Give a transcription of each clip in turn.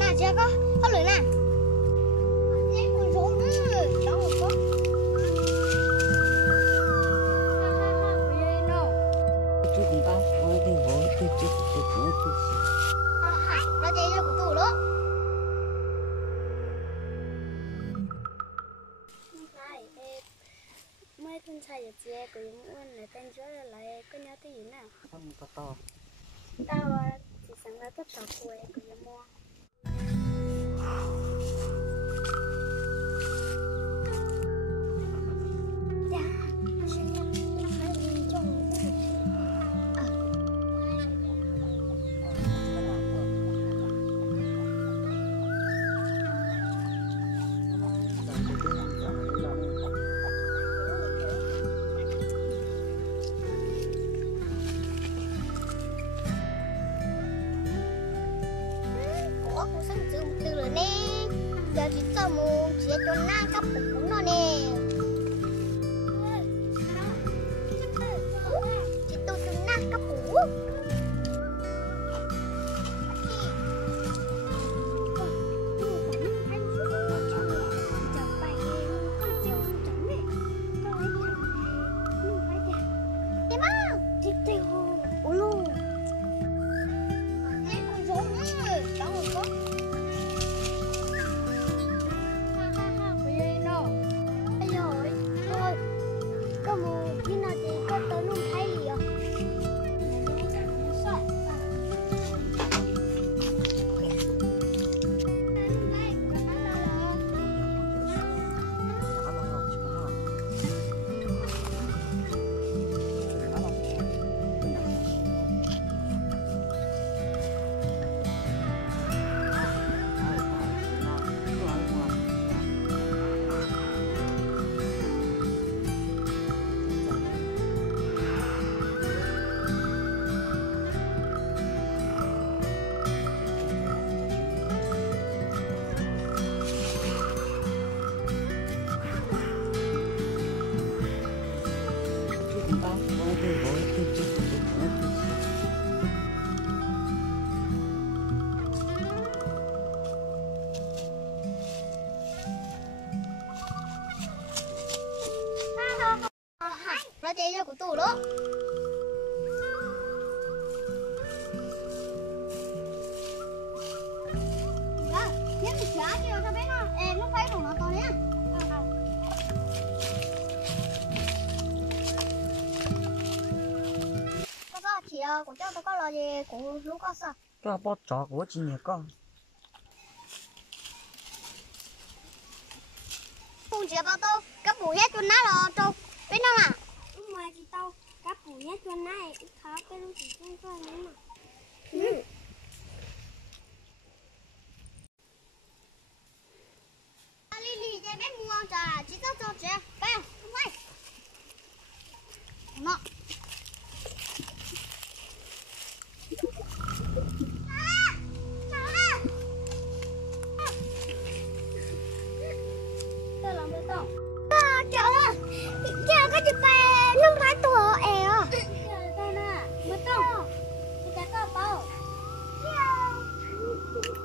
nè chưa có lưỡi nè. Thế con rốn đó một con. Chú cũng bao, có cái bố tôi chết tôi cũng chết. Nó chạy ra của tủ đó. Mấy con trai ở kia của những ôn là tên chúa lại có nhớ cái gì nào? Không có to. Tao chỉ sáng ra tất cả của những mua. Giờ chỉ cho một chỉ cho na cấp cũng nó nè. Chỉ tôi cho na cấp cũng. Nó chạy ra của tủ đó. Đó, nếu mình chả nhiều cho bé nó, nó phải đồng nó to nhá. Có chị của cháu tôi có lo gì của lúc có sao? Cho bó chó của chị nhỉ con. Không chỉ bao tô, các bụi hết cho nó là trâu, biết đâu à? Mà chị tao các bụi nhất cho này khó cái lúc chị không có nữa mà. Lily cho bé mua trà chỉ cho chị bé không phải nó Làm được không? trời ơi giờ cái chụp bé nó phải tuổi ẻ à Đây nè, mất không? Chị đã có bao?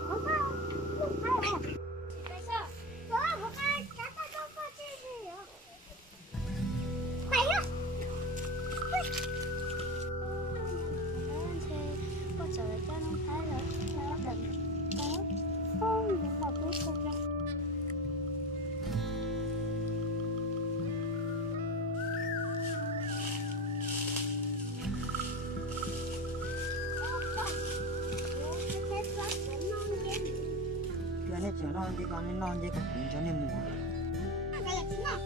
không phải Tại sao? không phải cá ta không có gì à mày á Có sợ cho nó thấy là nó đừng không nhưng mà tôi không ra. Cái này chờ non đi con nên non chứ còn cũng cho nên mùa. cái là chính à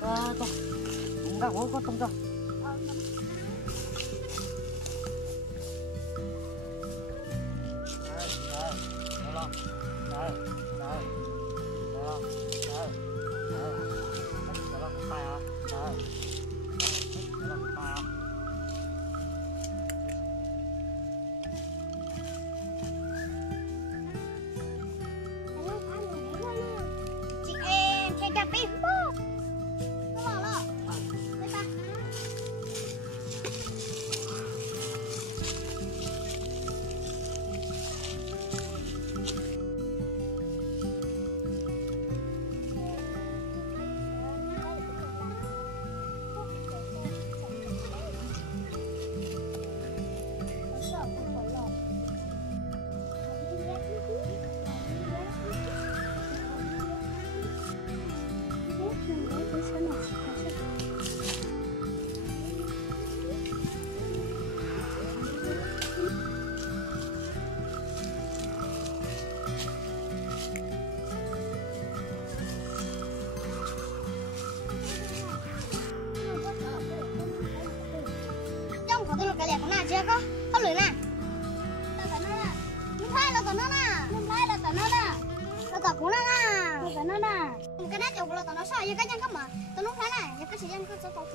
Con cũng đã có không cho. chị em chơi cà phê không nó lò lò đây ta nó cái lẹ của nó chưa có lưỡi nè tao tao nó nè mình thay là tao nó nè mình thay là tao nó nè tao của nó nè tao nó nè một cái nát chụp là tao nó soi với cái nhân cấp mà tao nó thay này với cái gì nhân cấp cho tao